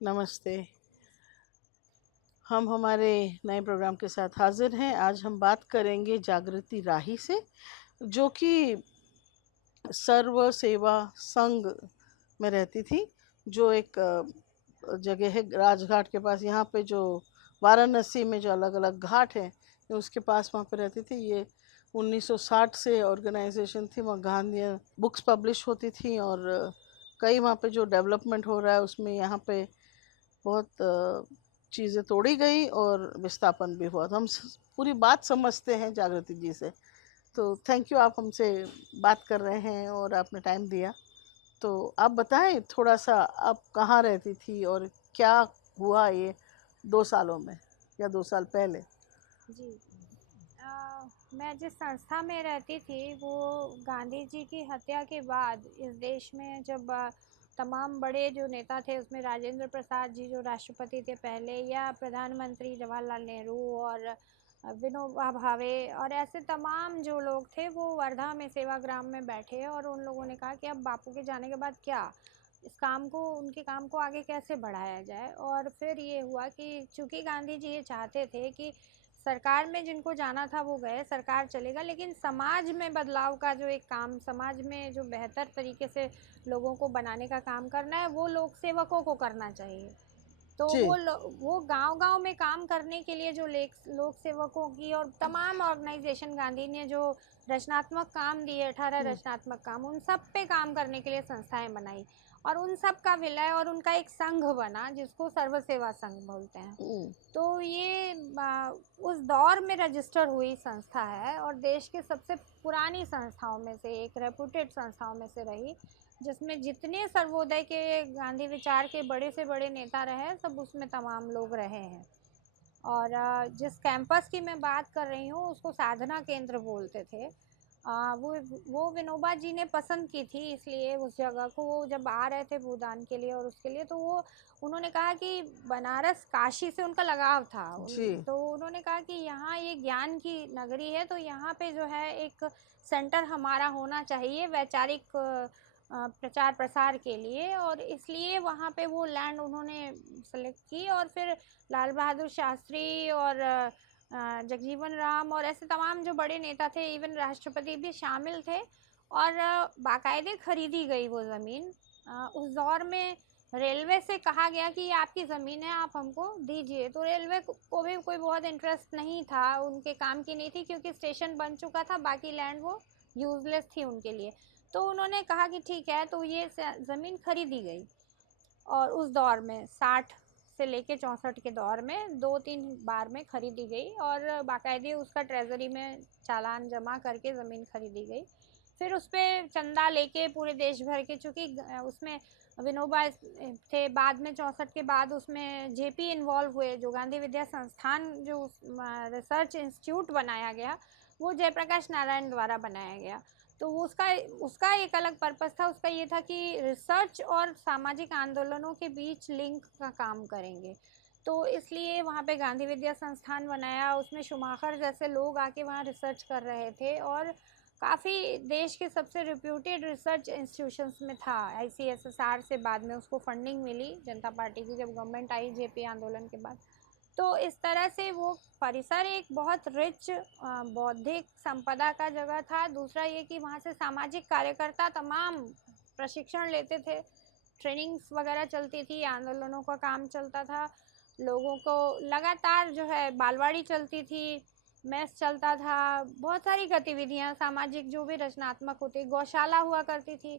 नमस्ते। हम हमारे नए प्रोग्राम के साथ हाजिर हैं। आज हम बात करेंगे जागृति राही से, जो कि सर्व सेवा संघ में रहती थी, जो एक जगह है राजघाट के पास। यहाँ पे जो वाराणसी में जो अलग अलग घाट हैं, उसके पास वहाँ पे रहती थी। ये 1960 से ऑर्गेनाइजेशन थी। वहाँ गांधी बुक्स पब्लिश होती थी और कई वहाँ पे जो डेवलपमेंट हो रहा है उसमें यहाँ पे बहुत चीज़ें तोड़ी गई और विस्थापन भी हुआ। तो हम पूरी बात समझते हैं जागृति जी से। तो थैंक यू, आप हमसे बात कर रहे हैं और आपने टाइम दिया। तो आप बताएं थोड़ा सा, आप कहाँ रहती थी और क्या हुआ ये 2 सालों में या 2 साल पहले। जी। मैं जिस संस्था में रहती थी वो गांधी जी की हत्या के बाद इस देश में जब तमाम बड़े जो नेता थे उसमें राजेंद्र प्रसाद जी जो राष्ट्रपति थे पहले, या प्रधानमंत्री जवाहरलाल नेहरू और विनोबा भावे और ऐसे तमाम जो लोग थे वो वर्धा में सेवाग्राम में बैठे और उन लोगों ने कहा कि अब बापू के जाने के बाद क्या इस काम को, उनके काम को आगे कैसे बढ़ाया जाए। और फिर ये हुआ कि चूंकि गांधी जी ये चाहते थे कि सरकार में जिनको जाना था वो गए, सरकार चलेगा, लेकिन समाज में बदलाव का जो एक काम, समाज में जो बेहतर तरीके से लोगों को बनाने का काम करना है वो लोक सेवकों को करना चाहिए। तो जी। वो गांव-गांव में काम करने के लिए जो लोक सेवकों की और तमाम ऑर्गेनाइजेशन, गांधी ने जो रचनात्मक काम दिए, 18 हम्म। रचनात्मक काम, उन सब पे काम करने के लिए संस्थाएं बनाई और उन सब का विलय और उनका एक संघ बना जिसको सर्व सेवा संघ बोलते हैं। हम्म। तो ये उस दौर में रजिस्टर हुई संस्था है और देश के सबसे पुरानी संस्थाओं में से एक, रेपुटेड संस्थाओं में से रही, जिसमें जितने सर्वोदय के गांधी विचार के बड़े से बड़े नेता रहे सब उसमें तमाम लोग रहे हैं। और जिस कैंपस की मैं बात कर रही हूँ उसको साधना केंद्र बोलते थे। वो विनोबा जी ने पसंद की थी, इसलिए उस जगह को वो जब आ रहे थे भूदान के लिए और उसके लिए, तो वो उन्होंने कहा कि बनारस, काशी से उनका लगाव था। जी। तो उन्होंने कहा कि यहाँ ये ज्ञान की नगरी है, तो यहाँ पे जो है एक सेंटर हमारा होना चाहिए वैचारिक प्रचार प्रसार के लिए, और इसलिए वहाँ पे वो लैंड उन्होंने सेलेक्ट की। और फिर लाल बहादुर शास्त्री और जगजीवन राम और ऐसे तमाम जो बड़े नेता थे, इवन राष्ट्रपति भी शामिल थे, और बाकायदे खरीदी गई वो ज़मीन। उस दौर में रेलवे से कहा गया कि ये आपकी ज़मीन है, आप हमको दीजिए। तो रेलवे को भी कोई बहुत इंटरेस्ट नहीं था, उनके काम की नहीं थी, क्योंकि स्टेशन बन चुका था, बाकी लैंड वो यूजलेस थी उनके लिए। तो उन्होंने कहा कि ठीक है, तो ये ज़मीन खरीदी गई। और उस दौर में 60 से लेके 64 के दौर में 2-3 बार में खरीदी गई और बाकायदे उसका ट्रेजरी में चालान जमा करके ज़मीन खरीदी गई। फिर उस पर चंदा लेके पूरे देश भर के, चूँकि उसमें विनोबा थे, बाद में 64 के बाद उसमें जेपी इन्वॉल्व हुए, जो गांधी विद्या संस्थान, जो रिसर्च इंस्टीट्यूट बनाया गया वो जयप्रकाश नारायण द्वारा बनाया गया। तो उसका उसका एक अलग पर्पस था, उसका ये था कि रिसर्च और सामाजिक आंदोलनों के बीच लिंक का काम करेंगे। तो इसलिए वहाँ पे गांधी विद्या संस्थान बनाया, उसमें शुमाकर जैसे लोग आके वहाँ रिसर्च कर रहे थे और काफ़ी देश के सबसे रिप्यूटेड रिसर्च इंस्टीट्यूशंस में था। आईसीएसएसआर से बाद में उसको फंडिंग मिली जनता पार्टी की, जब गवर्नमेंट आई जेपी आंदोलन के बाद। तो इस तरह से वो परिसर एक बहुत रिच बौद्धिक संपदा का जगह था। दूसरा ये कि वहाँ से सामाजिक कार्यकर्ता तमाम प्रशिक्षण लेते थे, ट्रेनिंग्स वगैरह चलती थी, आंदोलनों का काम चलता था, लोगों को लगातार जो है बालवाड़ी चलती थी, मेस चलता था, बहुत सारी गतिविधियाँ सामाजिक जो भी रचनात्मक होती, गौशाला हुआ करती थी।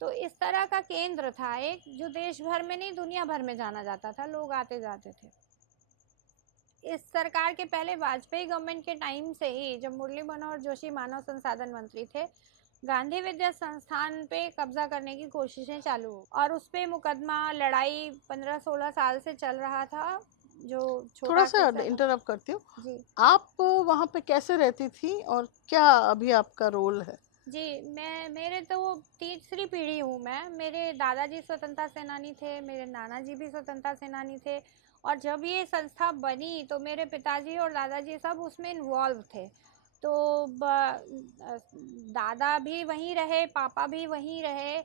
तो इस तरह का केंद्र था एक, जो देश भर में नहीं दुनिया भर में जाना जाता था, लोग आते जाते थे। इस सरकार के पहले वाजपेयी गवर्नमेंट के टाइम से ही, जब मुरली मनोहर जोशी मानव संसाधन मंत्री थे, गांधी विद्या संस्थान पे कब्जा करने की कोशिशें चालू हो और उस पे मुकदमा, लड़ाई 15-16 साल से चल रहा था, जो थोड़ा छोटा सा केस है ना। इंटरप्ट करती हूँ। जी। आप वहाँ पे कैसे रहती थी और क्या अभी आपका रोल है। जी, मैं, मेरे तो तीसरी पीढ़ी हूँ मैं। मेरे दादाजी स्वतंत्रता सेनानी थे, मेरे नाना जी भी स्वतंत्रता सेनानी थे, और जब ये संस्था बनी तो मेरे पिताजी और दादाजी सब उसमें इन्वॉल्व थे। तो दादा भी वहीं रहे, पापा भी वहीं रहे,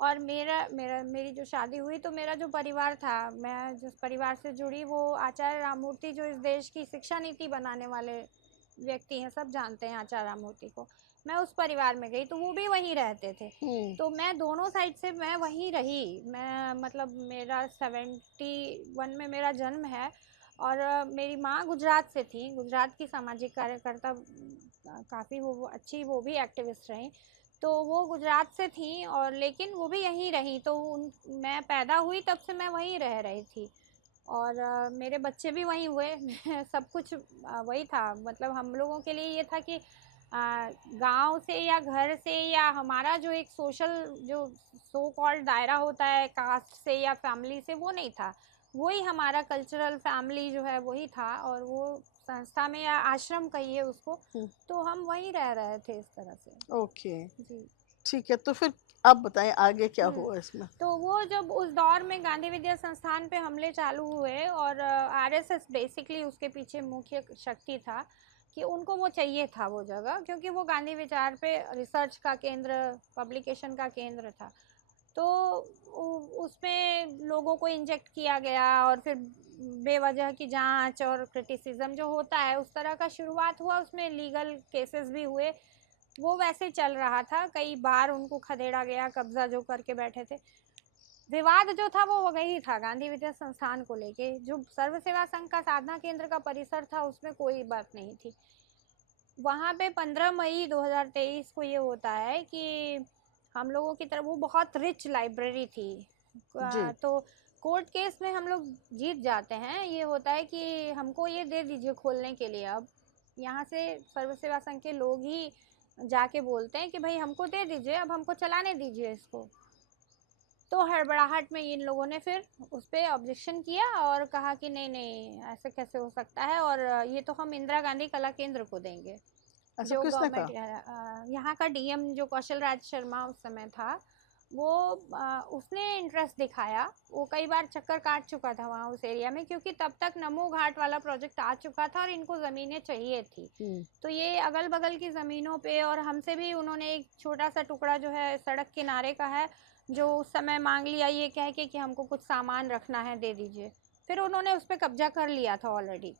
और मेरी जो शादी हुई तो मेरा जो परिवार था, मैं जिस परिवार से जुड़ी, वो आचार्य राममूर्ति जो इस देश की शिक्षा नीति बनाने वाले व्यक्ति हैं, सब जानते हैं आचार्य राममूर्ति को। मैं उस परिवार में गई तो वो भी वहीं रहते थे। तो मैं दोनों साइड से मैं वहीं रही। मैं मतलब मेरा 71 में मेरा जन्म है और मेरी माँ गुजरात से थी। गुजरात की सामाजिक कार्यकर्ता काफ़ी वो अच्छी, वो भी एक्टिविस्ट रहीं। तो वो गुजरात से थी और लेकिन वो भी यहीं रही। तो मैं पैदा हुई तब से मैं वहीं रह रही थी और मेरे बच्चे भी वहीं हुए। सब कुछ वही था। मतलब हम लोगों के लिए ये था कि गांव से या घर से या हमारा जो एक सोशल जो सो कॉल्ड दायरा होता है कास्ट से या फैमिली से, वो नहीं था। वही हमारा कल्चरल फैमिली जो है वही था। और वो संस्था में या आश्रम कहिए उसको, तो हम वहीं रह रहे थे इस तरह से। ओके, जी। ठीक है। तो फिर आप बताएं आगे क्या हुआ इसमें। तो वो जब उस दौर में गांधी विद्या संस्थान पे हमले चालू हुए और आरएसएस बेसिकली उसके पीछे मुख्य शक्ति था कि उनको वो चाहिए था वो जगह, क्योंकि वो गांधी विचार पे रिसर्च का केंद्र, पब्लिकेशन का केंद्र था। तो उसमें लोगों को इंजेक्ट किया गया और फिर बेवजह की जांच और क्रिटिसिज्म जो होता है उस तरह का शुरुआत हुआ। उसमें लीगल केसेस भी हुए। वो वैसे चल रहा था, कई बार उनको खदेड़ा गया, कब्जा जो करके बैठे थे। विवाद जो था वो वही था गांधी विद्या संस्थान को लेके। जो सर्व सेवा संघ का साधना केंद्र का परिसर था उसमें कोई बात नहीं थी। वहाँ पे 15 मई 2023 को ये होता है कि हम लोगों की तरफ, वो बहुत रिच लाइब्रेरी थी। जी। तो कोर्ट केस में हम लोग जीत जाते हैं। ये होता है कि हमको ये दे दीजिए खोलने के लिए। अब यहाँ से सर्व सेवा संघ के लोग ही जाके बोलते हैं कि भाई हमको दे दीजिए, अब हमको चलाने दीजिए इसको। तो हड़बड़ाहट में इन लोगों ने फिर उस पर ऑब्जेक्शन किया और कहा कि नहीं नहीं, ऐसे कैसे हो सकता है, और ये तो हम इंदिरा गांधी कला केंद्र को देंगे। ऐसा जो किसने गवर्नमेंट कहा? यहाँ का डीएम जो कौशल राज शर्मा उस समय था, वो उसने इंटरेस्ट दिखाया। वो कई बार चक्कर काट चुका था वहाँ उस एरिया में, क्योंकि तब तक नमो घाट वाला प्रोजेक्ट आ चुका था और इनको ज़मीनें चाहिए थी। तो ये अगल बगल की ज़मीनों पे, और हमसे भी उन्होंने एक छोटा सा टुकड़ा जो है सड़क किनारे का है, जो उस समय मांग लिया ये कह के कि हमको कुछ सामान रखना है, दे दीजिए। फिर उन्होंने उस पर कब्जा कर लिया था ऑलरेडी।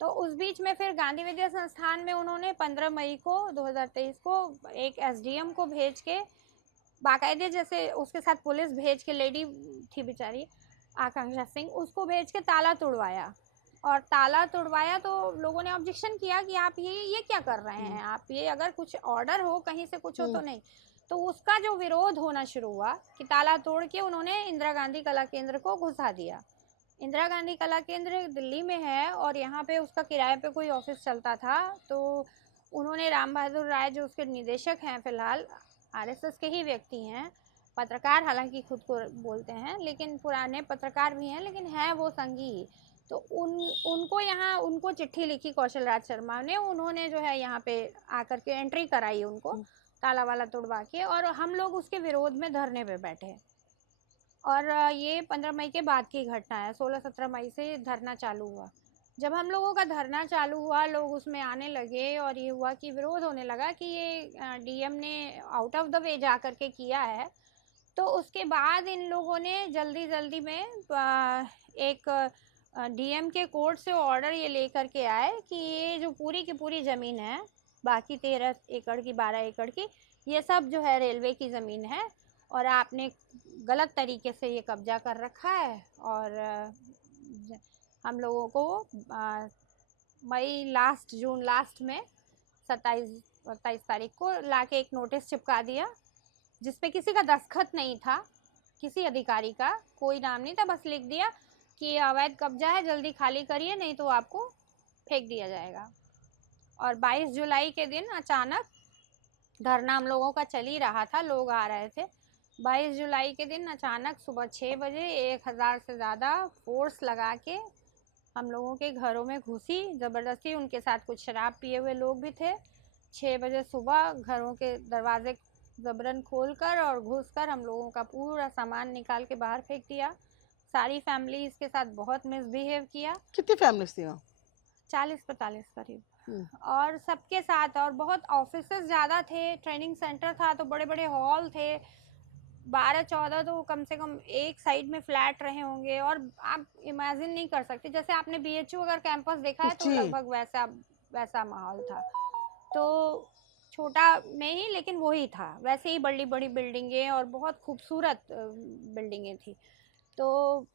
तो उस बीच में फिर गांधी विद्या संस्थान में उन्होंने 15 मई को 2023 को एक एसडीएम को भेज के, बाकायदे जैसे उसके साथ पुलिस भेज के, लेडी थी बेचारी आकांक्षा सिंह, उसको भेज के ताला तोड़वाया। और ताला तोड़वाया तो लोगों ने ऑब्जेक्शन किया कि आप ये क्या कर रहे हैं, आप ये अगर कुछ ऑर्डर हो कहीं से कुछ हो तो नहीं। तो उसका जो विरोध होना शुरू हुआ कि ताला तोड़ के उन्होंने इंदिरा गांधी कला केंद्र को घुसा दिया। इंदिरा गांधी कला केंद्र दिल्ली में है और यहाँ पे उसका किराए पे कोई ऑफिस चलता था। तो उन्होंने राम बहादुर राय जो उसके निदेशक हैं, फिलहाल आरएसएस के ही व्यक्ति हैं, पत्रकार हालांकि खुद को बोलते हैं, लेकिन पुराने पत्रकार भी हैं, लेकिन है वो संघी ही। तो उनको यहाँ उनको चिट्ठी लिखी कौशल राज शर्मा ने, उन्होंने जो है यहाँ पे आकर के एंट्री कराई उनको ताला वाला तोड़वा के, और हम लोग उसके विरोध में धरने पे बैठे। और ये 15 मई के बाद की घटना है। 16-17 मई से धरना चालू हुआ। जब हम लोगों का धरना चालू हुआ, लोग उसमें आने लगे और ये हुआ कि विरोध होने लगा कि ये डीएम ने आउट ऑफ द वे जा कर के किया है। तो उसके बाद इन लोगों ने जल्दी जल्दी में एक डीएम के कोर्ट से ऑर्डर ये लेकर के आए कि ये जो पूरी की पूरी ज़मीन है, बाकी 13 एकड़ की, 12 एकड़ की, ये सब जो है रेलवे की ज़मीन है और आपने गलत तरीके से ये कब्जा कर रखा है। और हम लोगों को जून लास्ट में 27 तारीख को लाके एक नोटिस चिपका दिया, जिसपे किसी का दस्तखत नहीं था, किसी अधिकारी का कोई नाम नहीं था, बस लिख दिया कि अवैध कब्जा है, जल्दी खाली करिए नहीं तो आपको फेंक दिया जाएगा। और 22 जुलाई के दिन अचानक धरना हम लोगों का चल ही रहा था, लोग आ रहे थे। 22 जुलाई के दिन अचानक सुबह 6 बजे 1000 से ज़्यादा फोर्स लगा के हम लोगों के घरों में घुसी ज़बरदस्ती। उनके साथ कुछ शराब पिए हुए लोग भी थे। 6 बजे सुबह घरों के दरवाजे जबरन खोलकर और घुसकर हम लोगों का पूरा सामान निकाल के बाहर फेंक दिया। सारी फैमिलीज के साथ बहुत मिसबिहेव किया। कितनी फैमिलीज थी वहाँ? 40-45 करीब। और सबके साथ, और बहुत ऑफिसेस ज़्यादा थे, ट्रेनिंग सेंटर था तो बड़े बड़े हॉल थे, 12-14 तो कम से कम एक साइड में फ्लैट रहे होंगे, और आप इमेजिन नहीं कर सकते, जैसे आपने बीएचयू अगर कैंपस देखा है तो जी। लगभग वैसा वैसा माहौल था। तो छोटा में ही, लेकिन वही था, वैसे ही बड़ी बड़ी बिल्डिंगें और बहुत खूबसूरत बिल्डिंगें थी। तो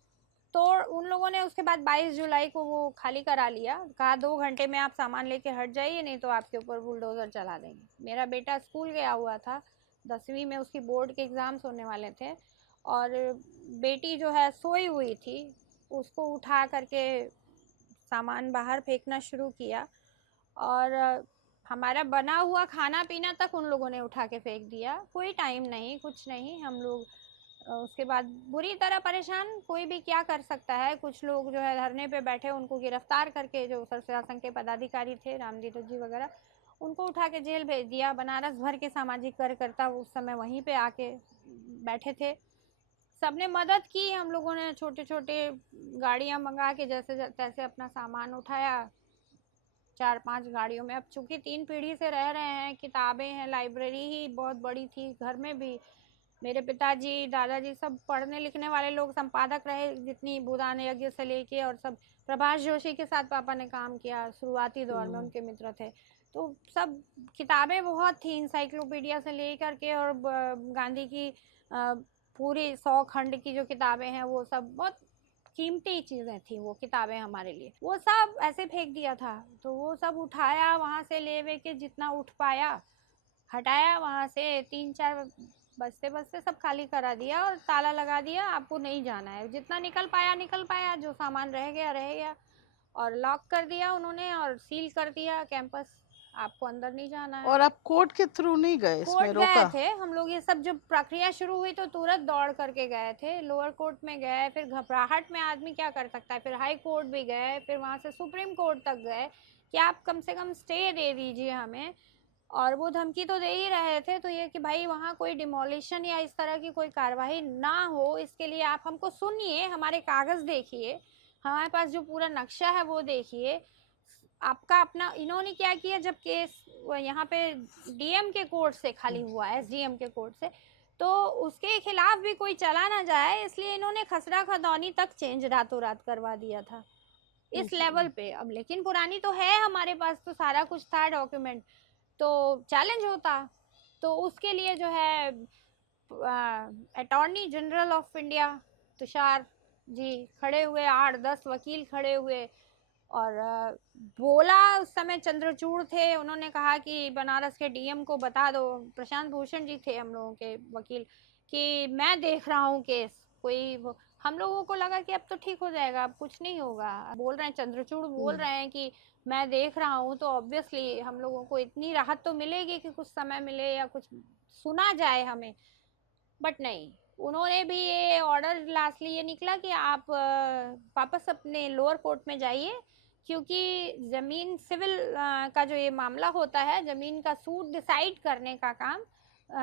तो उन लोगों ने उसके बाद 22 जुलाई को वो खाली करा लिया, कहा 2 घंटे में आप सामान लेके हट जाइए, नहीं तो आपके ऊपर बुलडोजर चला देंगे। मेरा बेटा स्कूल गया हुआ था, 10वीं में उसकी बोर्ड के एग्ज़ाम्स होने वाले थे, और बेटी जो है सोई हुई थी, उसको उठा करके सामान बाहर फेंकना शुरू किया, और हमारा बना हुआ खाना पीना तक उन लोगों ने उठा के फेंक दिया। कोई टाइम नहीं, कुछ नहीं, हम लोग उसके बाद बुरी तरह परेशान। कोई भी क्या कर सकता है, कुछ लोग जो है धरने पे बैठे, उनको गिरफ्तार करके, जो प्रशासन के पदाधिकारी थे रामधीरज जी वगैरह, उनको उठा के जेल भेज दिया। बनारस भर के सामाजिक कार्यकर्ता उस समय वहीं पे आके बैठे थे, सबने मदद की। हम लोगों ने छोटे छोटे गाड़ियां मंगा के जैसे तैसे अपना सामान उठाया, 4-5 गाड़ियों में। अब चूंकि 3 पीढ़ी से रह रहे हैं, किताबें हैं, लाइब्रेरी ही बहुत बड़ी थी घर में भी। मेरे पिताजी दादाजी सब पढ़ने लिखने वाले लोग, संपादक रहे, जितनी भूदान यज्ञ से लेके, और सब प्रभाष जोशी के साथ पापा ने काम किया शुरुआती दौर में, उनके मित्र थे। तो सब किताबें बहुत थी, इंसाइक्लोपीडिया से लेकर के, और गांधी की पूरी 100 खंड की जो किताबें हैं, वो सब बहुत कीमती चीज़ें थी वो किताबें हमारे लिए। वो सब ऐसे फेंक दिया था, तो वो सब उठाया वहाँ से, ले वे के जितना उठ पाया हटाया वहाँ से। 3-4 बजते बजते सब खाली करा दिया और ताला लगा दिया, आपको नहीं जाना है। जितना निकल पाया निकल पाया, जो सामान रह गया रह गया, और लॉक कर दिया उन्होंने और सील कर दिया कैंपस, आपको अंदर नहीं जाना है। और आप कोर्ट के थ्रू नहीं गए, इसमें कोर्ट गए रोका? थे हम लोग, ये सब जब प्रक्रिया शुरू हुई तो तुरंत दौड़ करके गए थे, लोअर कोर्ट में गए, फिर घबराहट में आदमी क्या कर सकता है, फिर हाई कोर्ट भी गए, फिर वहाँ से सुप्रीम कोर्ट तक गए कि आप कम से कम स्टे दे दीजिए हमें। और वो धमकी तो दे ही रहे थे, तो ये कि भाई वहाँ कोई डिमोलिशन या इस तरह की कोई कार्रवाई ना हो, इसके लिए आप हमको सुनिए, हमारे कागज़ देखिए, हमारे पास जो पूरा नक्शा है वो देखिए। आपका अपना, इन्होंने क्या किया, जब केस यहाँ पे डीएम के कोर्ट से खाली हुआ, एसडीएम के कोर्ट से, तो उसके खिलाफ भी कोई चला ना जाए, इसलिए इन्होंने खसरा खदौनी तक चेंज रातों रात करवा दिया था इस लेवल पे। अब लेकिन पुरानी तो है हमारे पास, तो सारा कुछ था डॉक्यूमेंट, तो चैलेंज होता। तो उसके लिए जो है attorney general of India Tushar ji खड़े हुए, 8-10 वकील खड़े हुए, और बोला, उस समय चंद्रचूड़ थे, उन्होंने कहा कि बनारस के डीएम को बता दो, प्रशांत भूषण जी थे हम लोगों के वकील, कि मैं देख रहा हूँ केस, कोई हम लोगों को लगा कि अब तो ठीक हो जाएगा, अब कुछ नहीं होगा। बोल रहे हैं, चंद्रचूड़ बोल रहे हैं कि मैं देख रहा हूँ, तो ऑब्वियसली हम लोगों को इतनी राहत तो मिलेगी कि कुछ समय मिले या कुछ सुना जाए हमें। बट नहीं, उन्होंने भी ये ऑर्डर, लास्टली ये निकला कि आप वापस अपने लोअर कोर्ट में जाइए, क्योंकि ज़मीन सिविल का जो ये मामला होता है, ज़मीन का सूट डिसाइड करने का काम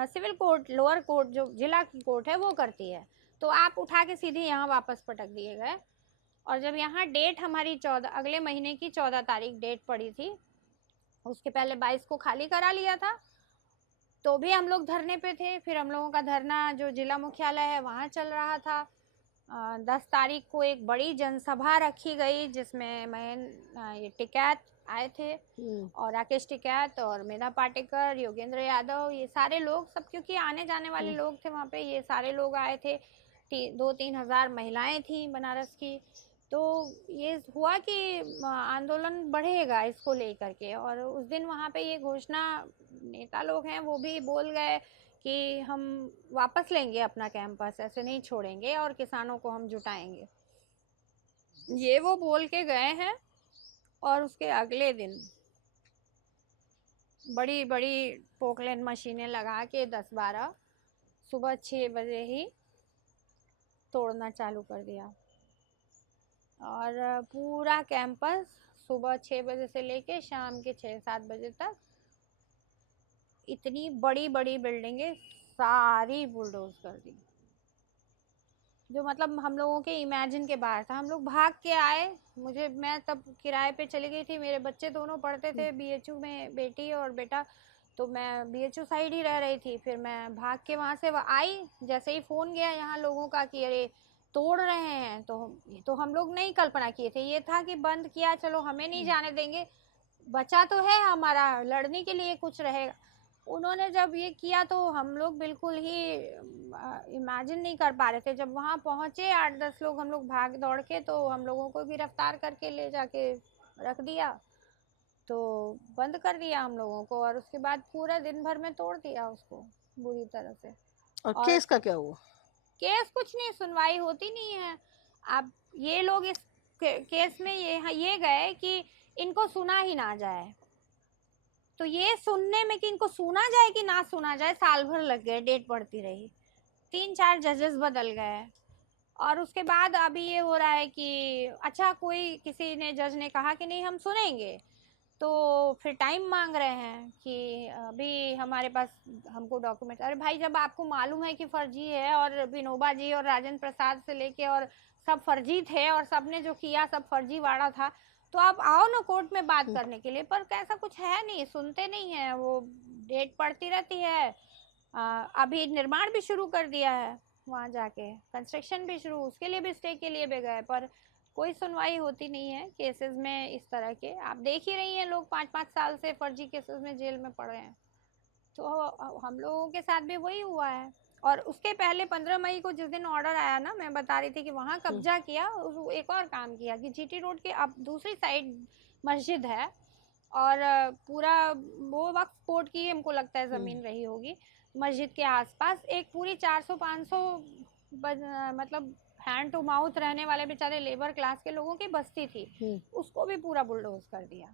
सिविल कोर्ट, लोअर कोर्ट जो जिला की कोर्ट है वो करती है। तो आप उठा के सीधे यहाँ वापस पटक दिए गए। और जब यहाँ डेट हमारी 14, अगले महीने की 14 तारीख डेट पड़ी थी, उसके पहले 22 को खाली करा लिया था, तो भी हम लोग धरने पे थे। फिर हम लोगों का धरना जो जिला मुख्यालय है वहाँ चल रहा था। 10 तारीख को एक बड़ी जनसभा रखी गई, जिसमें मैं ये टिकैत आए थे, और राकेश टिकैत और मेधा पाटेकर, योगेंद्र यादव, ये सारे लोग सब, क्योंकि आने जाने वाले लोग थे वहाँ पे, ये सारे लोग आए थे। 2-3 हज़ार महिलाएं थी बनारस की। तो ये हुआ कि आंदोलन बढ़ेगा इसको लेकर के, और उस दिन वहाँ पे ये घोषणा, नेता लोग हैं वो भी बोल गए कि हम वापस लेंगे अपना कैंपस, ऐसे नहीं छोड़ेंगे, और किसानों को हम जुटाएंगे, ये वो बोल के गए हैं। और उसके अगले दिन बड़ी बड़ी पोकलैंड मशीनें लगा के 10-12 सुबह 6 बजे ही तोड़ना चालू कर दिया, और पूरा कैंपस सुबह 6 बजे से लेके शाम के 6-7 बजे तक, इतनी बड़ी बड़ी बिल्डिंगें सारी बुलडोज कर दी, जो मतलब हम लोगों के इमेजिन के बाहर था। हम लोग भाग के आए, मैं तब किराए पे चली गई थी, मेरे बच्चे दोनों पढ़ते थे बीएचयू में, बेटी और बेटा। तो मैं बीएचयू साइड ही रह रही थी। फिर मैं भाग के वहाँ से आई, जैसे ही फ़ोन गया यहाँ लोगों का कि अरे तोड़ रहे हैं, तो ये तो हम लोग नहीं कल्पना किए थे। ये था कि बंद किया, चलो हमें नहीं जाने देंगे, बचा तो है हमारा, लड़ने के लिए कुछ रहेगा। उन्होंने जब ये किया तो हम लोग बिल्कुल ही इमेजिन नहीं कर पा रहे थे। जब वहाँ पहुँचे 8-10 लोग हम लोग भाग दौड़ के, तो हम लोगों को गिरफ्तार करके ले जाके रख दिया, तो बंद कर दिया हम लोगों को। और उसके बाद पूरा दिन भर में तोड़ दिया उसको बुरी तरह से। और और केस का क्या हुआ? केस कुछ नहीं, सुनवाई होती नहीं है। अब ये लोग इस केस में ये गए कि इनको सुना ही ना जाए। तो ये सुनने में कि इनको सुना जाए कि ना सुना जाए, साल भर लग गए, डेट बढ़ती रही, 3-4 जजेस बदल गए। और उसके बाद अभी ये हो रहा है कि अच्छा, कोई किसी ने जज ने कहा कि नहीं हम सुनेंगे, तो फिर टाइम मांग रहे हैं कि अभी हमारे पास हमको डॉक्यूमेंट। अरे भाई, जब आपको मालूम है कि फर्जी है और विनोबा जी और राजेंद्र प्रसाद से लेके और सब फर्जी थे और सबने जो किया सब फर्जीवाड़ा था, तो आप आओ ना कोर्ट में बात करने के लिए। पर कैसा कुछ है नहीं, सुनते नहीं है, वो डेट पड़ती रहती है। अभी निर्माण भी शुरू कर दिया है, वहाँ जाके कंस्ट्रक्शन भी शुरू, उसके लिए भी स्टे के लिए भी गए, पर कोई सुनवाई होती नहीं है केसेस में। इस तरह के आप देख ही रही हैं, लोग 5-5 साल से फर्जी केसेस में जेल में पड़े हैं। तो हम लोगों के साथ भी वही हुआ है। और उसके पहले 15 मई को जिस दिन ऑर्डर आया ना, मैं बता रही थी कि वहाँ कब्जा किया, एक और काम किया कि जीटी रोड के अब दूसरी साइड मस्जिद है, और पूरा वो वक्त कोर्ट की हमको लगता है ज़मीन रही होगी। मस्जिद के आसपास एक पूरी 400-500 मतलब हैंड टू माउथ रहने वाले बेचारे लेबर क्लास के लोगों की बस्ती थी, उसको भी पूरा बुलडोज कर दिया।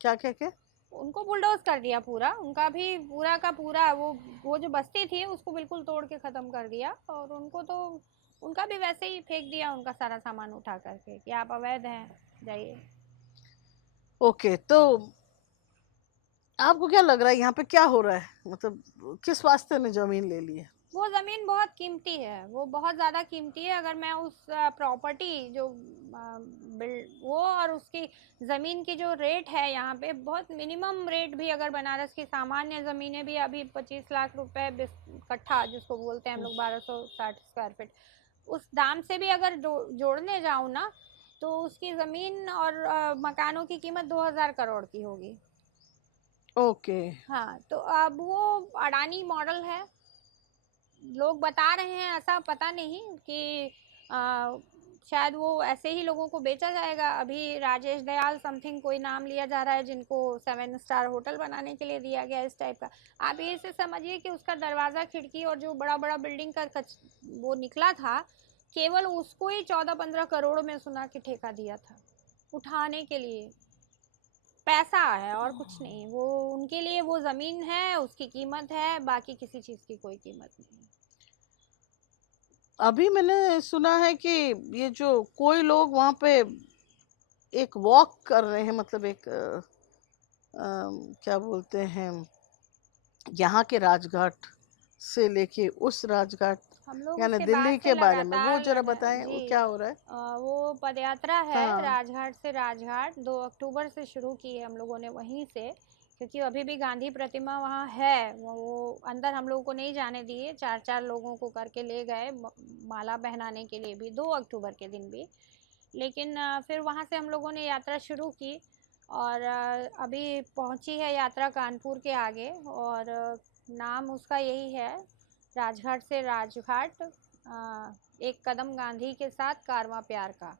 क्या क्या क्या? उनको बुलडोज कर दिया पूरा, उनका भी पूरा का पूरा वो जो बस्ती थी उसको बिल्कुल तोड़ के ख़त्म कर दिया। और उनको तो उनका भी वैसे ही फेंक दिया, उनका सारा सामान उठा करके कि आप अवैध हैं, जाइए। ओके, तो आपको क्या लग रहा है यहाँ पे क्या हो रहा है? मतलब किस वास्ते ने जमीन ले ली है? वो ज़मीन बहुत कीमती है, वो बहुत ज़्यादा कीमती है। अगर मैं उस प्रॉपर्टी जो वो और उसकी ज़मीन की जो रेट है यहाँ पे, बहुत मिनिमम रेट भी, अगर बनारस की सामान्य ज़मीनें भी अभी 25 लाख रुपए कट्ठा जिसको बोलते हैं हम लोग, 1260 स्क्वायर फीट, उस दाम से भी अगर जोड़ने जाऊँ ना, तो उसकी ज़मीन और मकानों की कीमत 2000 करोड़ की होगी। ओके। हाँ, तो अब वो अडानी मॉडल है, लोग बता रहे हैं, ऐसा पता नहीं कि शायद वो ऐसे ही लोगों को बेचा जाएगा। अभी राजेश दयाल समथिंग कोई नाम लिया जा रहा है, जिनको 7 स्टार होटल बनाने के लिए दिया गया, इस टाइप का। आप ये से समझिए कि उसका दरवाज़ा, खिड़की और जो बड़ा बड़ा बिल्डिंग का वो निकला था, केवल उसको ही 14-15 करोड़ में सुना कि ठेका दिया था उठाने के लिए। पैसा है और कुछ नहीं, वो उनके लिए वो ज़मीन है, उसकी कीमत है, बाकी किसी चीज़ की कोई कीमत नहीं है। अभी मैंने सुना है कि ये जो कोई लोग वहां पे एक वॉक कर रहे हैं, मतलब एक क्या बोलते हैं, यहाँ के राजघाट से लेके उस राजघाट, हम लोग यानी उसके बाद दिल्ली से के बारे में, वो लगातार जरा लगा बताएं वो जी। क्या हो रहा है? वो पदयात्रा है, हाँ। राजघाट से राजघाट 2 अक्टूबर से शुरू की है हम लोगों ने वहीं से, क्योंकि अभी भी गांधी प्रतिमा वहाँ है, वो अंदर हम लोगों को नहीं जाने दिए। 4-4 लोगों को करके ले गए माला पहनाने के लिए भी, 2 अक्टूबर के दिन भी। लेकिन फिर वहाँ से हम लोगों ने यात्रा शुरू की, और अभी पहुँची है यात्रा कानपुर के आगे, और नाम उसका यही है, राजघाट से राजघाट, एक कदम गांधी के साथ कारवां प्यार का।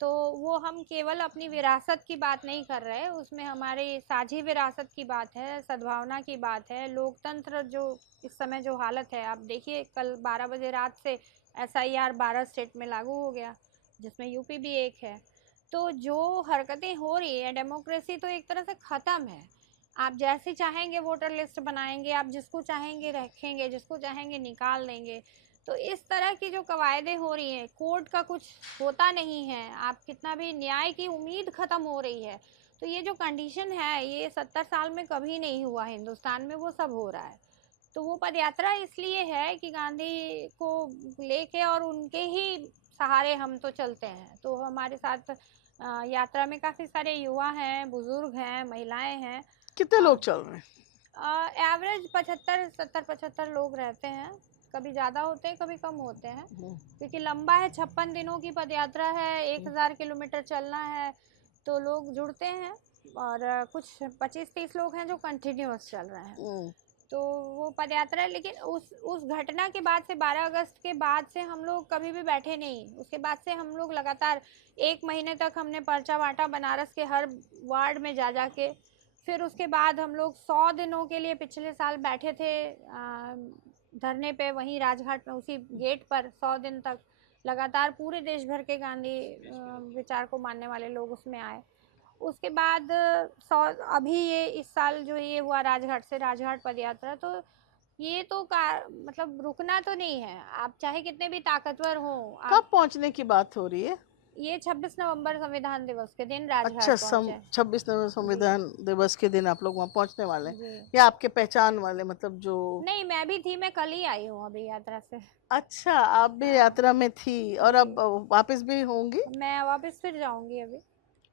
तो वो हम केवल अपनी विरासत की बात नहीं कर रहे, उसमें हमारी साझी विरासत की बात है, सद्भावना की बात है। लोकतंत्र जो इस समय जो हालत है, आप देखिए कल 12 बजे रात से SIR 12 स्टेट में लागू हो गया, जिसमें यूपी भी एक है। तो जो हरकतें हो रही है, डेमोक्रेसी तो एक तरह से ख़त्म है। आप जैसे चाहेंगे वोटर लिस्ट बनाएंगे, आप जिसको चाहेंगे रखेंगे, जिसको चाहेंगे निकाल देंगे। तो इस तरह की जो कवायदें हो रही हैं, कोर्ट का कुछ होता नहीं है, आप कितना भी न्याय की उम्मीद ख़त्म हो रही है। तो ये जो कंडीशन है, ये 70 साल में कभी नहीं हुआ हिंदुस्तान में, वो सब हो रहा है। तो वो पदयात्रा इसलिए है कि गांधी को लेके और उनके ही सहारे हम तो चलते हैं। तो हमारे साथ यात्रा में काफ़ी सारे युवा हैं, बुजुर्ग हैं, महिलाएं हैं। कितने लोग चल रहे हैं? एवरेज 75 लोग रहते हैं। कभी ज़्यादा होते हैं, कभी कम होते हैं, क्योंकि लंबा है, 56 दिनों की पदयात्रा है, 1000 किलोमीटर चलना है, तो लोग जुड़ते हैं। और कुछ 25-30 लोग हैं जो कंटिन्यूअस चल रहे हैं। तो वो पदयात्रा है, लेकिन उस घटना के बाद से 12 अगस्त के बाद से हम लोग कभी भी बैठे नहीं। उसके बाद से हम लोग लगातार 1 महीने तक हमने पर्चा बांटा बनारस के हर वार्ड में जा जा के। फिर उसके बाद हम लोग 100 दिनों के लिए पिछले साल बैठे थे धरने पे, वहीं राजघाट में, उसी गेट पर 100 दिन तक लगातार पूरे देश भर के गांधी विचार को मानने वाले लोग उसमें आए। उसके बाद 100 अभी ये इस साल जो ये हुआ राजघाट से राजघाट पदयात्रा, तो ये तो मतलब रुकना तो नहीं है, आप चाहे कितने भी ताकतवर हो। कब पहुंचने की बात हो रही है? ये 26 नवंबर संविधान दिवस के दिन अच्छा, राजघाट पहुंचे। 26 नवंबर संविधान दिवस के दिन आप लोग वहाँ पहुंचने वाले हैं? जी। या आपके पहचान वाले, मतलब जो? नहीं, मैं भी थी, मैं कल ही आई हूँ अभी यात्रा से। अच्छा, आप भी हाँ यात्रा में थी और अब जी, वापस भी होंगी? मैं वापस फिर जाऊंगी अभी।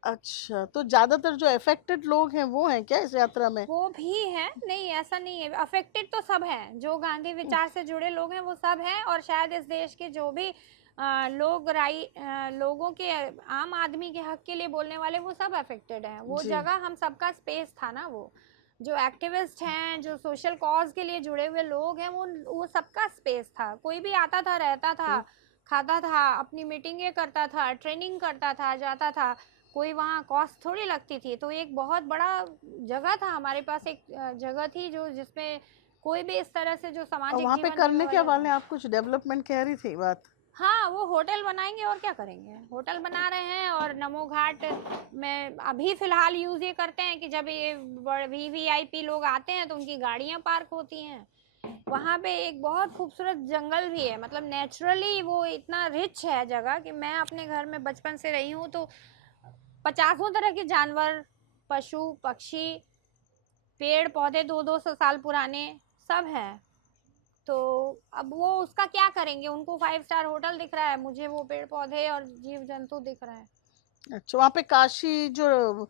अच्छा, तो ज्यादातर जो अफेक्टेड लोग हैं वो हैं क्या इस यात्रा में? वो भी हैं, नहीं ऐसा नहीं है, अफेक्टेड तो सब हैं, जो गांधी विचार से जुड़े लोग हैं वो सब हैं। और शायद इस देश के जो भी लोगों के, आम आदमी के हक के लिए बोलने वाले, वो सब अफेक्टेड हैं। वो जी। जगह हम सबका स्पेस था ना, वो जो एक्टिविस्ट हैं, जो सोशल कॉज के लिए जुड़े हुए लोग हैं, वो सबका स्पेस था। कोई भी आता था, रहता था, खाता था, अपनी मीटिंगें करता था, ट्रेनिंग करता था, जाता था। कोई वहाँ कॉस्ट थोड़ी लगती थी। तो एक बहुत बड़ा जगह था हमारे पास, एक जगह थी जो जिसमें कोई भी इस तरह से जो और सामाजिक वहाँ पे जीवन जीने करने क्या वाले वाले थे। आप कुछ डेवलपमेंट कह रही थी बात? हाँ, वो होटल बनाएंगे और क्या करेंगे, होटल बना रहे हैं। और नमो घाट में अभी फिलहाल यूज ये करते हैं कि जब ये VVIP लोग आते हैं तो उनकी गाड़ियां पार्क होती हैं। वहाँ पे एक बहुत खूबसूरत जंगल भी है, मतलब नेचुरली वो इतना रिच है जगह कि मैं अपने घर में बचपन से रही हूँ, तो 50 तरह के जानवर, पशु पक्षी, पेड़ पौधे 200 साल पुराने सब हैं। तो अब वो उसका क्या करेंगे, उनको 5 स्टार होटल दिख रहा है, मुझे वो पेड़ पौधे और जीव जंतु दिख रहे हैं। अच्छा, वहाँ पे काशी जो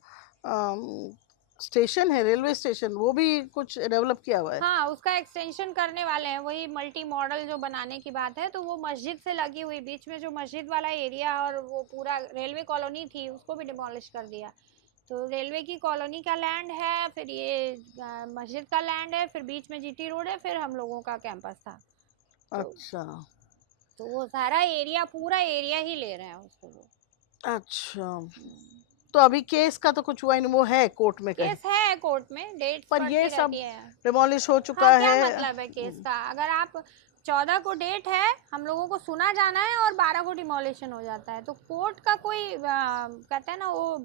स्टेशन है, रेलवे स्टेशन, वो भी कुछ डेवलप किया हुआ है? हाँ, उसका एक्सटेंशन करने वाले हैं, वही मल्टी मॉडल जो बनाने की बात है। तो वो मस्जिद से लगी हुई बीच में जो मस्जिद वाला एरिया और वो पूरा रेलवे कॉलोनी थी, उसको भी डिमोलिश कर दिया। तो रेलवे की कॉलोनी का लैंड है, फिर ये मस्जिद का लैंड है, फिर बीच में GT रोड है, फिर हम लोगों का कैंपस था। तो अच्छा। तो वो सारा एरिया, पूरा एरिया ही ले रहे हैं उसको वो। अच्छा, तो अभी केस का तो कुछ हुआ ही नहीं, वो है कोर्ट में कहीं? केस है कोर्ट में, डेट्स पर ये पड़ती सब रहती है। डिमोलिश हो चुका हाँ, क्या है। मतलब है केस का, अगर आप 14 को डेट है, हम लोगों को सुना जाना है और 12 को डिमोलिशन हो जाता है, तो कोर्ट का कोई कहते हैं ना वो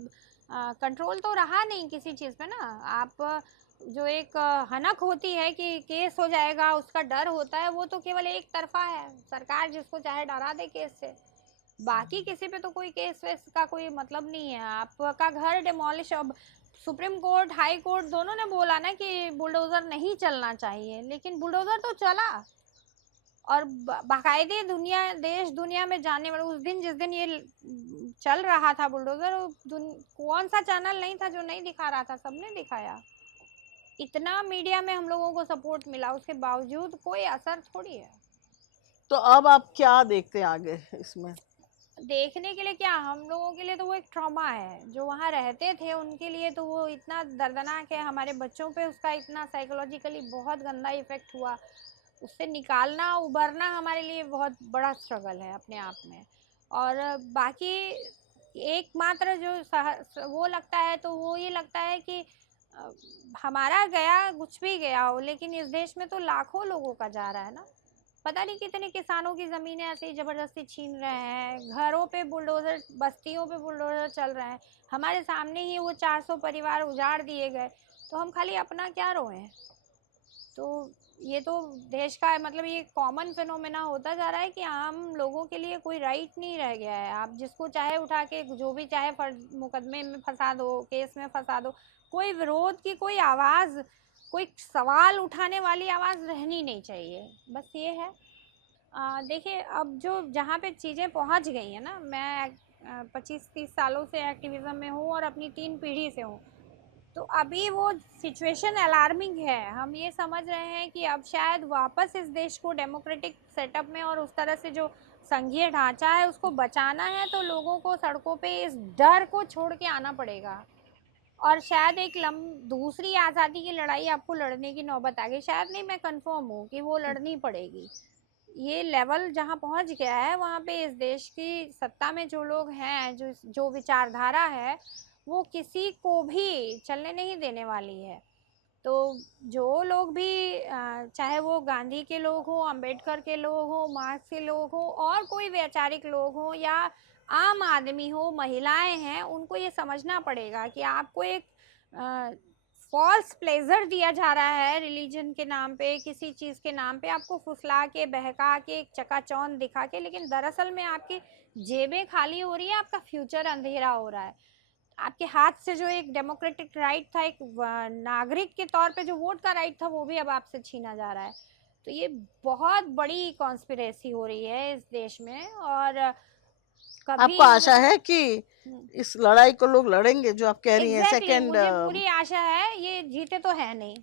कंट्रोल तो रहा नहीं किसी चीज़ पे ना। आप जो एक हनक होती है कि केस हो जाएगा, उसका डर होता है, वो तो केवल एक तरफा है, सरकार जिसको चाहे डरा दे केस से। बाकी किसी पे तो कोई केस वेस का कोई मतलब नहीं है। आपका घर डिमोलिश, अब सुप्रीम कोर्ट, हाई कोर्ट दोनों ने बोला ना कि बुलडोजर नहीं चलना चाहिए, लेकिन बुलडोजर तो चला। और बाकायदे देश दुनिया में जानने वाले, उस दिन जिस दिन ये चल रहा था बुलडोजर, कौन सा चैनल नहीं था जो नहीं दिखा रहा था, सबने दिखाया। इतना मीडिया में हम लोगों को सपोर्ट मिला, उसके बावजूद कोई असर थोड़ी है। तो अब आप क्या देखते हैं आगे इसमें? देखने के लिए क्या, हम लोगों के लिए तो वो एक ट्रॉमा है, जो वहाँ रहते थे उनके लिए तो वो इतना दर्दनाक है। हमारे बच्चों पे उसका इतना साइकोलॉजिकली बहुत गंदा इफेक्ट हुआ, उससे निकालना, उबरना हमारे लिए बहुत बड़ा स्ट्रगल है अपने आप में। और बाकी एकमात्र जो वो लगता है, तो वो ये लगता है कि हमारा गया कुछ भी गया हो, लेकिन इस देश में तो लाखों लोगों का जा रहा है ना। पता नहीं कितने किसानों की ज़मीनें ऐसे ही ज़बरदस्ती छीन रहे हैं, घरों पे बुलडोज़र, बस्तियों पे बुलडोज़र चल रहे हैं, हमारे सामने ही वो 400 परिवार उजाड़ दिए गए, तो हम खाली अपना क्या रोएं। तो ये तो देश का मतलब ये कॉमन फिनोमेना होता जा रहा है कि आम लोगों के लिए कोई राइट नहीं रह गया है। आप जिसको चाहे उठा के जो भी चाहे मुकदमे में फंसा दो, केस में फंसा दो, कोई विरोध की कोई आवाज़, कोई सवाल उठाने वाली आवाज़ रहनी नहीं चाहिए, बस ये है। देखिए, अब जो जहाँ पे चीज़ें पहुँच गई हैं ना, मैं 25-30 सालों से एक्टिविज़्म में हूँ और अपनी 3 पीढ़ी से हूँ। तो अभी वो सिचुएशन अलार्मिंग है। हम ये समझ रहे हैं कि अब शायद वापस इस देश को डेमोक्रेटिक सेटअप में और उस तरह से जो संघीय ढांचा है उसको बचाना है, तो लोगों को सड़कों पे इस डर को छोड़ के आना पड़ेगा। और शायद एक दूसरी आज़ादी की लड़ाई आपको लड़ने की नौबत आ गई, शायद नहीं, मैं कंफर्म हूँ कि वो लड़नी पड़ेगी। ये लेवल जहाँ पहुँच गया है वहाँ पे इस देश की सत्ता में जो लोग हैं, जो जो विचारधारा है, वो किसी को भी चलने नहीं देने वाली है। तो जो लोग भी चाहे वो गांधी के लोग हों, अंबेडकर के लोग हों, मार्क्स के लोग हों, और कोई वैचारिक लोग हों या आम आदमी हो, महिलाएं हैं, उनको ये समझना पड़ेगा कि आपको एक फॉल्स प्लेजर दिया जा रहा है रिलीजन के नाम पे, किसी चीज़ के नाम पे आपको फुसला के, बहका के, एक चकाचौंध दिखा के, लेकिन दरअसल में आपकी जेबें खाली हो रही है, आपका फ्यूचर अंधेरा हो रहा है। आपके हाथ से जो एक डेमोक्रेटिक राइट था, एक नागरिक के तौर पे जो वोट का राइट था, वो भी अब आपसे छीना जा रहा है। तो ये बहुत बड़ी कॉन्स्पिरेसी हो रही है इस देश में। और कभी आपको आशा है कि इस लड़ाई को लोग लड़ेंगे जो आप कह रही हैं? एग्जैक्टली सेकंड मुझे पूरी आशा है। ये जीते तो है नहीं,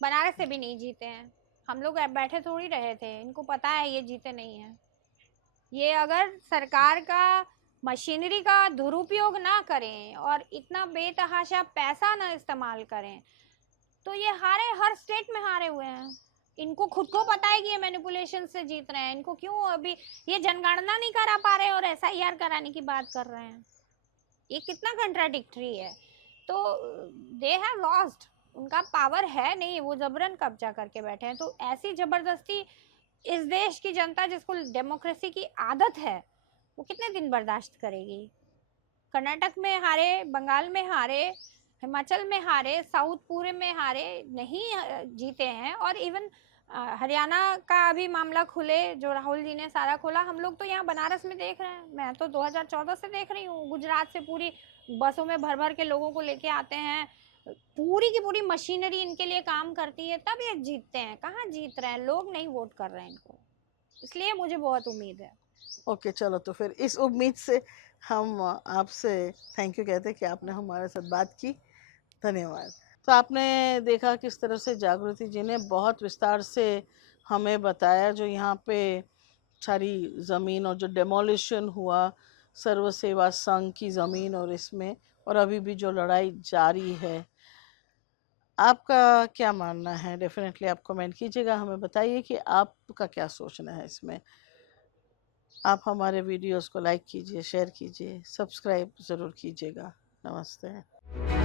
बनारस से भी नहीं जीते हैं, हम लोग बैठे थोड़ी रहे थे, इनको पता है ये जीते नहीं है। ये अगर सरकार का मशीनरी का दुरुपयोग ना करें और इतना बेतहाशा पैसा ना इस्तेमाल करें, तो ये हारे, हर स्टेट में हारे हुए हैं। इनको खुद को पता है कि ये मैनिपुलेशन से जीत रहे हैं, इनको क्यों अभी ये जनगणना नहीं करा पा रहे और एसआईआर कराने की बात कर रहे हैं? ये कितना कंट्राडिक्टरी है। तो दे हैव लॉस्ट, उनका पावर है नहीं, वो जबरन कब्जा करके बैठे हैं। तो ऐसी जबरदस्ती इस देश की जनता, जिसको डेमोक्रेसी की आदत है, वो कितने दिन बर्दाश्त करेगी? कर्नाटक में हारे, बंगाल में हारे, हिमाचल में हारे, साउथ पूरे में हारे, नहीं जीते हैं। और इवन हरियाणा का अभी मामला खुले, जो राहुल जी ने सारा खोला, हम लोग तो यहाँ बनारस में देख रहे हैं। मैं तो 2014 से देख रही हूँ, गुजरात से पूरी बसों में भर भर के लोगों को लेके आते हैं, पूरी की पूरी मशीनरी इनके लिए काम करती है, तब ये जीतते हैं। कहाँ जीत रहे हैं? लोग नहीं वोट कर रहे हैं इनको, इसलिए मुझे बहुत उम्मीद है। ओके, चलो, तो फिर इस उम्मीद से हम आपसे थैंक यू कहते हैं कि आपने हमारे साथ बात की। धन्यवाद। तो आपने देखा किस तरह से जागृति जी ने बहुत विस्तार से हमें बताया, जो यहाँ पे सारी ज़मीन और जो डेमोलिशन हुआ सर्व सेवा संघ की ज़मीन, और इसमें और अभी भी जो लड़ाई जारी है। आपका क्या मानना है? डेफिनेटली आप कमेंट कीजिएगा, हमें बताइए कि आपका क्या सोचना है इसमें। आप हमारे वीडियोस को लाइक कीजिए, शेयर कीजिए, सब्सक्राइब ज़रूर कीजिएगा। नमस्ते।